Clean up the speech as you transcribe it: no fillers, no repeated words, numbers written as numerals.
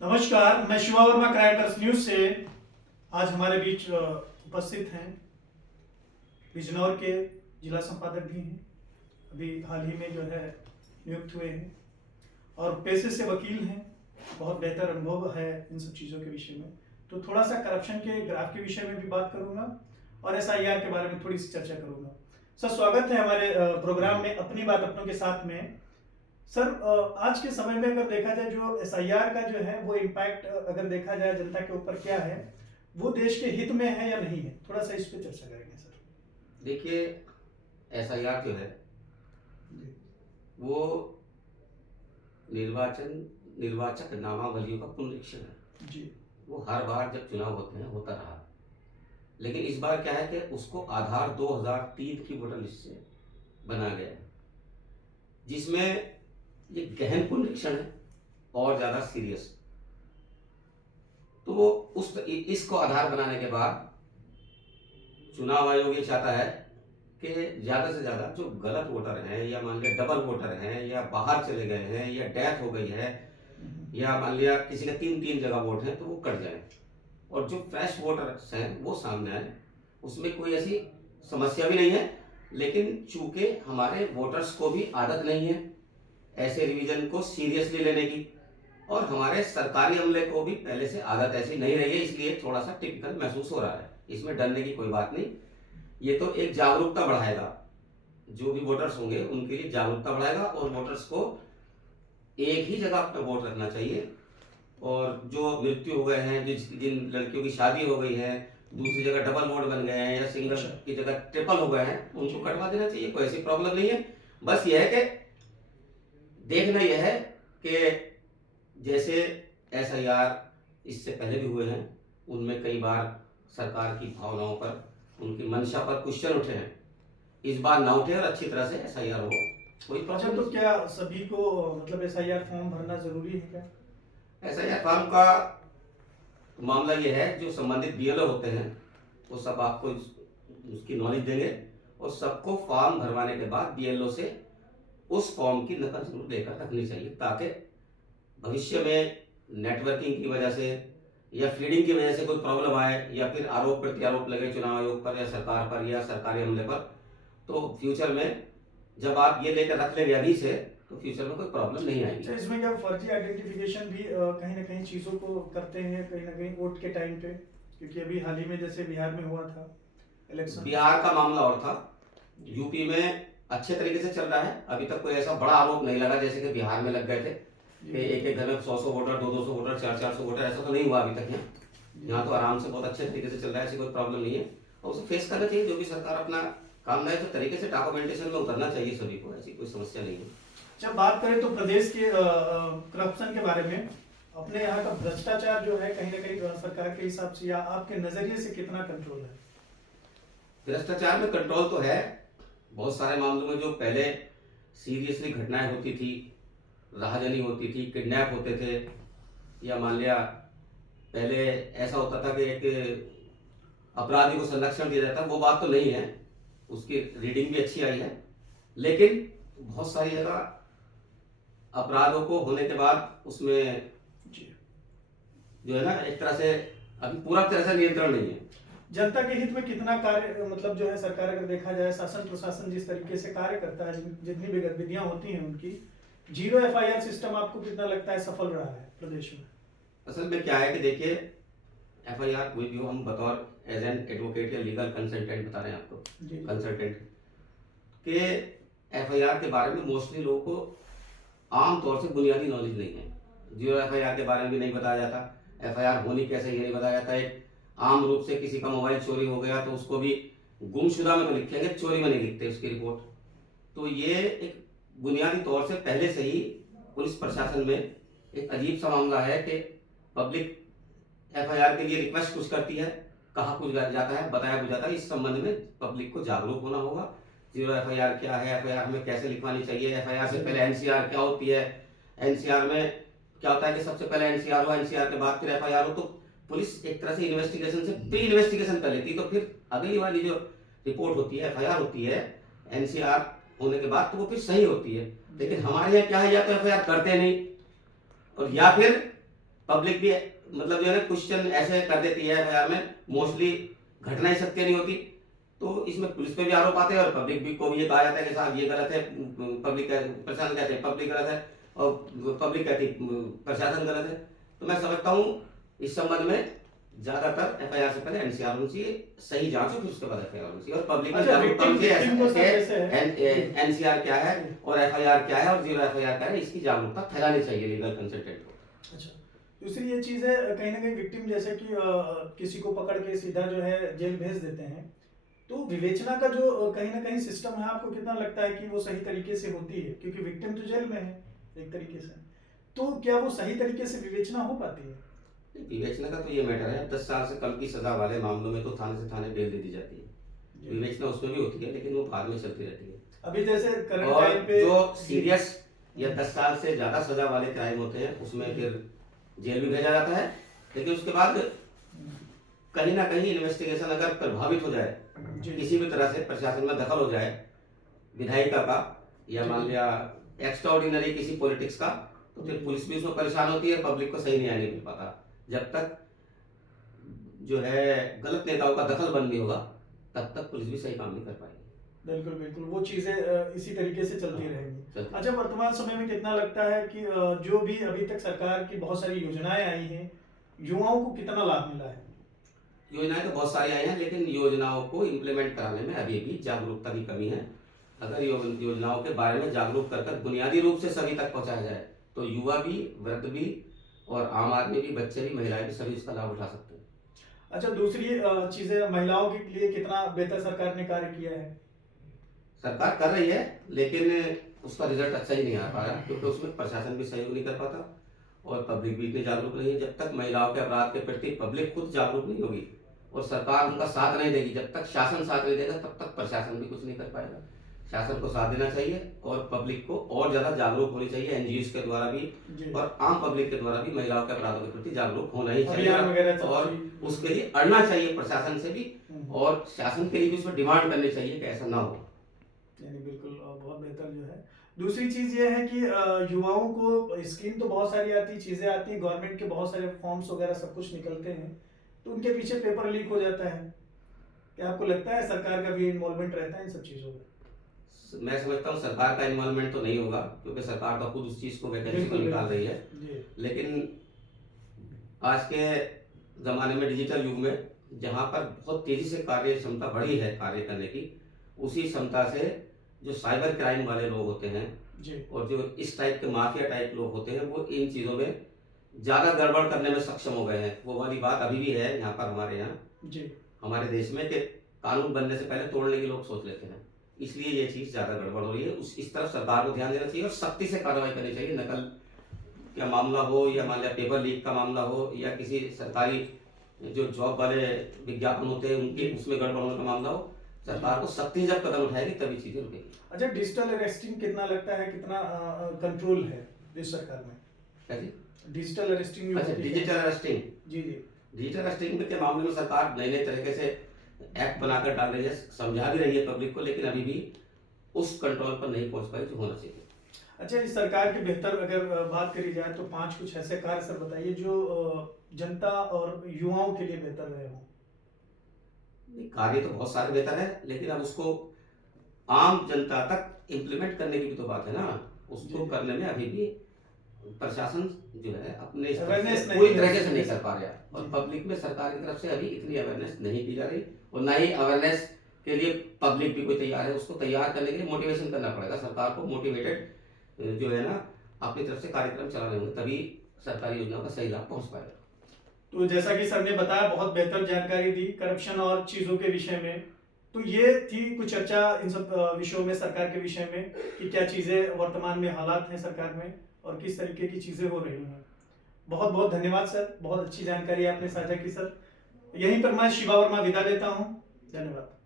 नमस्कार, मैं Shiva Verma crime news से। आज हमारे बीच उपस्थित हैं बिजनौर के जिला संपादक भी हैं, अभी हाल ही में जो है नियुक्त हुए हैं और पेशे से वकील हैं। बहुत बेहतर अनुभव है इन सब चीज़ों के विषय में। तो थोड़ा सा करप्शन के ग्राफ के विषय में भी बात करूंगा और एसआईआर के बारे में थोड़ी सी चर्चा करूंगा। सर, स्वागत है हमारे प्रोग्राम में अपनी बात अपनों के साथ में। सर, आज के समय में अगर देखा जाए जो एसआईआर का जो है वो इम्पैक्ट अगर देखा जाए जनता के ऊपर क्या है, वो देश के हित में है या नहीं है, थोड़ा सा इस पे चर्चा करेंगे सर। देखिए, एसआईआर जो है वो निर्वाचक नामावलियों का पुनरीक्षण है जी। वो हर बार जब चुनाव होते हैं होता रहा, लेकिन इस बार क्या है कि उसको आधार 2003 की वोटर लिस्ट से बनाया गया है, जिसमें ये गहन पुनरीक्षण है और ज़्यादा सीरियस। तो इसको आधार बनाने के बाद चुनाव आयोग ये चाहता है कि ज़्यादा से ज़्यादा जो गलत वोटर हैं या मान लिया डबल वोटर हैं या बाहर चले गए हैं या डेथ हो गई है या मान लिया किसी का 3 जगह वोट है तो वो कट जाए और जो फ्रेश वोटर्स हैं वो सामने आए। उसमें कोई ऐसी समस्या भी नहीं है, लेकिन चूंकि हमारे वोटर्स को भी आदत नहीं है ऐसे रिवीजन को सीरियसली लेने की और हमारे सरकारी अमले को भी पहले से आदत ऐसी नहीं रही है, इसलिए थोड़ा सा टिपिकल महसूस हो रहा है। इसमें डरने की कोई बात नहीं, ये तो एक जागरूकता बढ़ाएगा, जो भी वोटर्स होंगे उनके लिए जागरूकता बढ़ाएगा और वोटर्स को एक ही जगह अपना वोट रखना चाहिए। और जो मृत्यु हो गए हैं, जिन लड़कियों की शादी हो गई है, दूसरी जगह डबल वोट बन गए हैं या सिंगल की जगह ट्रिपल हो गए हैं, उनको कटवा देना चाहिए। कोई ऐसी प्रॉब्लम नहीं है। बस यह है कि देखना यह है कि जैसे एसआईआर इससे पहले भी हुए हैं, उनमें कई बार सरकार की भावनाओं पर, उनकी मंशा पर क्वेश्चन उठे हैं। इस बार ना उठे और अच्छी तरह से एसआईआर हो, कोई प्रॉब्लम। तो क्या सभी को मतलब एसआईआर फॉर्म भरना जरूरी है क्या? एसआईआर फॉर्म का मामला ये है, जो संबंधित बीएलओ होते हैं वो सब आपको उसकी नॉलेज देंगे और सबको फॉर्म भरवाने के बाद बीएलओ से उस फॉर्म की नकल जरूर लेकर रखनी चाहिए, ताकि भविष्य में नेटवर्किंग की वजह से या फीडिंग की वजह से कोई प्रॉब्लम आए या फिर आरोप प्रत्यारोप लगे चुनाव आयोग पर या सरकार पर या सरकारी अमले पर, तो फ्यूचर में जब आप ये लेकर रख लेंगे अभी से, तो फ्यूचर में कोई प्रॉब्लम नहीं आएगी। इसमें क्या फर्जी आइडेंटिफिकेशन भी कहीं ना कहीं चीज़ों को करते हैं, कहीं ना कहीं वोट के टाइम पे? क्योंकि अभी हाल ही में जैसे बिहार में हुआ था इलेक्शन। बिहार का मामला और था, यूपी में अच्छे तरीके से चल रहा है। अभी तक कोई ऐसा बड़ा आरोप नहीं लगा जैसे कि बिहार में लग गए थे कि एक घर में 100 वोटर, 200 वोटर, 400 वोटर, ऐसा तो नहीं हुआ अभी तक। यहाँ तो आराम से बहुत अच्छे तरीके से चल रहा है, ऐसी कोई प्रॉब्लम नहीं है और उसे फेस करना चाहिए। जो भी सरकार अपना काम लाए तो तरीके से डॉक्यूमेंटेशन में उतरना चाहिए सभी को, ऐसी कोई समस्या नहीं है। जब बात करें तो प्रदेश के करप्शन के बारे में, अपने यहाँ का भ्रष्टाचार जो है कहीं ना कहीं सरकार के हिसाब से या आपके नजरिए से कितना कंट्रोल है? भ्रष्टाचार में कंट्रोल तो है। बहुत सारे मामलों में जो पहले सीरियसली घटनाएं होती थी, राहजनी होती थी, किडनैप होते थे, या मान लिया पहले ऐसा होता था कि एक अपराधी को संरक्षण दिया जाता, वो बात तो नहीं है। उसकी रीडिंग भी अच्छी आई है, लेकिन बहुत सारी जगह अपराधों को होने के बाद उसमें जो है ना, एक तरह से अभी पूरा तरह से नियंत्रण नहीं है। जनता के हित में कितना कार्य मतलब जो है सरकार, अगर देखा जाए शासन प्रशासन जिस तरीके से कार्य करता है, जितनी भी गतिविधियां होती हैं उनकी, जीरो एफआईआर सिस्टम आपको कितना लगता है सफल रहा है प्रदेश में? असल में क्या है कि देखिए, एफआईआर कोई भी हो, हम बतौर एज एन एडवोकेट या लीगल कंसल्टेंट बता रहे हैं आपको, कंसल्टेंट के एफआईआर के बारे में मोस्टली लोगों को आमतौर से बुनियादी नॉलेज नहीं है। जीरो एफआईआर के बारे में भी नहीं बताया जाता, एफआईआर होनी कैसे ये नहीं बताया जाता। एक आम रूप से किसी का मोबाइल चोरी हो गया तो उसको भी गुमशुदा में तो लिखेंगे, चोरी में नहीं लिखते उसकी रिपोर्ट। तो ये एक बुनियादी तौर से पहले से ही पुलिस प्रशासन में एक अजीब सा मामला है कि पब्लिक एफआईआर के लिए रिक्वेस्ट कुछ करती है, कहा कुछ जाता है, बताया कुछ जाता है। इस संबंध में पब्लिक को जागरूक होना होगा। जीरो एफआईआर क्या है, एफआईआर में कैसे लिखवानी चाहिए, एफआईआर से पहले एनसीआर क्या होती है, एनसीआर में क्या होता है कि सबसे पहले एनसीआर हो, एनसीआर के बाद फिर एफआईआर हो। तो पुलिस एक तरह से इन्वेस्टिगेशन से प्री इन्वेस्टिगेशन कर लेती, तो फिर अगली वाली जो रिपोर्ट होती है, एफआईआर होती है, एनसीआर होने के बाद तो वो फिर सही होती है। लेकिन हमारे यहाँ क्या है, या तो एफआईआर करते नहीं और या फिर पब्लिक भी मतलब जो है ना क्वेश्चन ऐसे कर देती है एफआईआर में, मोस्टली घटनाएं सत्य नहीं होती, तो इसमें पुलिस पे भी आरोप आते हैं और पब्लिक भी को भी ये कहा जाता है कि साहब ये गलत है, पब्लिक प्रशासन कहते हैं पब्लिक गलत है और पब्लिक कहती है प्रशासन गलत है। तो मैं समझता हूँ इस संबंध में ज्यादातर एफआईआर से पहले एनसीआर होनी चाहिए, सही जांच हो फिर उसके बाद एफआईआर होनी चाहिए और पब्लिक में जागरूकता होनी चाहिए एनसीआर क्या है और एफआईआर क्या है और जीरो एफआईआर क्या है, इसकी जागरूकता फैलानी चाहिए लीगल कंसल्टेंट को। अच्छा, दूसरी ये चीज है कहीं ना कहीं विक्टिम जैसे कि किसी को पकड़ के सीधा जो है जेल भेज देते हैं, तो विवेचना का जो कहीं ना कहीं सिस्टम है, आपको कितना लगता है कि वो सही तरीके से होती है? क्योंकि विक्टिम तो जेल में है एक तरीके से, तो क्या वो सही तरीके से विवेचना हो पाती है? विवेचना का तो ये मैटर है, 10 साल से कम की सजा वाले मामलों में तो थाने से थाने बेल दे दी जाती है, विवेचना उसमें भी होती है लेकिन वो बाद में चलती रहती है। अभी जैसे करंट और टाइम पे जो सीरियस या 10 साल से ज्यादा सजा वाले क्राइम होते हैं उसमें फिर जेल भी भेजा जाता है, लेकिन उसके बाद कहीं ना कहीं इन्वेस्टिगेशन अगर प्रभावित हो जाए, किसी भी तरह से प्रशासन में दखल हो जाए विधायिका का या मान लिया एक्स्ट्राऑर्डिनरी किसी पॉलिटिक्स का, तो फिर पुलिस भी उसमें परेशान होती है, पब्लिक को सही न्याय नहीं मिल पाता। जब तक जो है गलत नेताओं का दखल बंद नहीं होगा तब तक पुलिस भी सही काम नहीं कर पाएगी। बिल्कुल बिल्कुल, वो चीजें इसी तरीके से चलती रहेंगी। अच्छा, वर्तमान समय में कितना लगता है कि जो भी अभी तक सरकार की बहुत सारी योजनाएं आई हैं, युवाओं को कितना लाभ मिला है? योजनाएं तो बहुत सारी आई हैं लेकिन योजनाओं को इम्प्लीमेंट कराने में अभी भी जागरूकता की कमी है। अगर योजनाओं के बारे में जागरूक कर बुनियादी रूप से सभी तक पहुंचाया जाए तो युवा भी, वृद्ध भी और आम आदमी भी, बच्चे भी, महिलाएं भी सभी इसका लाभ उठा सकते हैं। अच्छा, दूसरी चीजें महिलाओं के लिए कितना बेहतर सरकार ने कार्य किया है? सरकार कर रही है लेकिन उसका रिजल्ट अच्छा ही नहीं आ पा रहा क्योंकि उसमें प्रशासन भी सहयोग नहीं कर पाता और पब्लिक भी इतनी जागरूक नहीं है। जब तक महिलाओं के अपराध के प्रति पब्लिक खुद जागरूक नहीं होगी और सरकार उनका साथ नहीं देगी, जब तक शासन साथ नहीं देगा तब तक प्रशासन भी कुछ नहीं कर पाएगा। शासन को साथ देना चाहिए और पब्लिक को और ज्यादा जागरूक होनी चाहिए, एनजीओ के द्वारा भी और आम पब्लिक के द्वारा भी महिलाओं के अपराधों के प्रति जागरूक होना ही चाहिए और उसके लिए अड़ना चाहिए प्रशासन से भी और शासन के लिए भी उसमें डिमांड करनी चाहिए कि ऐसा ना हो। यानी बिल्कुल बहुत बेहतर जो है। दूसरी चीज ये है कि युवाओं को स्कीम तो बहुत सारी आती, चीजें आती हैं, गवर्नमेंट के बहुत सारे फॉर्म्स वगैरह सब कुछ निकलते हैं, तो उनके पीछे पेपर लीक हो जाता है। क्या आपको लगता है सरकार का भी इन्वॉल्वमेंट रहता है इन सब चीजों में? मैं समझता हूँ सरकार का इन्वॉल्वमेंट तो नहीं होगा क्योंकि सरकार तो खुद उस चीज को वैकेंसी को निकाल रही है, लेकिन आज के जमाने में डिजिटल युग में जहाँ पर बहुत तेजी से कार्य क्षमता बढ़ी है कार्य करने की, उसी क्षमता से जो साइबर क्राइम वाले लोग होते हैं और जो इस टाइप के माफिया टाइप लोग होते हैं वो इन चीजों में ज्यादा गड़बड़ करने में सक्षम हो गए हैं। वो वाली बात अभी भी है यहाँ पर हमारे यहाँ हमारे देश में कि कानून बनने से पहले तोड़ने के लोग सोच लेते हैं, इसलिए ये चीज ज्यादा गड़बड़ हो रही है। इस तरफ सरकार को ध्यान देना चाहिए और सख्ती से कार्रवाई करनी चाहिए। नकल का मामला हो या मान लिया पेपर लीक का मामला हो या किसी सरकारी जो जॉब वाले विज्ञापन होते हैं उनके उसमें गड़बड़ होने का मामला हो, सरकार को सख्ती जब कदम उठाएगी तभी चीजें रुकेगी। अच्छा, डिजिटल अरेस्टिंग कितना लगता है, कितना कंट्रोल है इस सरकार में? कैसे डिजिटल अरेस्टिंग? अच्छा, डिजिटल अरेस्टिंग, जी, डिजिटल अरेस्टिंग के मामले में सरकार नए नए तरीके से एक्ट बनाकर डाल रही है, समझा भी रही है पब्लिक को, लेकिन अभी भी उस कंट्रोल पर नहीं पहुंच पाई जो होना चाहिए। अच्छा, इस सरकार की बेहतर अगर बात करी जाए तो 5 कुछ ऐसे कार्य सर बताइए जो जनता और युवाओं के लिए बेहतर रहे हो। कार्य तो बहुत सारे बेहतर है लेकिन अब उसको आम जनता तक इम्प्लीमेंट करने की भी तो बात है ना, उसको करने में अभी भी प्रशासन जो है अपने पूरी तरीके से नहीं कर पा रहा और पब्लिक में सरकार की तरफ से अभी इतनी अवेयरनेस नहीं की जा रही और ना ही अवेयरनेस के लिए पब्लिक भी कोई तैयार है। उसको तैयार करने के लिए मोटिवेशन करना पड़ेगा सरकार को, मोटिवेटेड जो है ना अपनी तरफ से कार्यक्रम चलाने होंगे तभी सरकारी योजनाओं का सही लाभ पहुंच पाएगा। तो जैसा कि सर ने बताया, बहुत बेहतर जानकारी दी करप्शन और चीजों के विषय में, तो ये थी कुछ चर्चा इन सब विषयों में सरकार के विषय में कि क्या चीजें वर्तमान में हालात हैं सरकार में और किस तरीके की चीजें हो रही हैं। बहुत बहुत धन्यवाद सर, बहुत अच्छी जानकारी आपने साझा की सर। यहीं पर मैं शिवा वर्मा विदा लेता हूँ, धन्यवाद।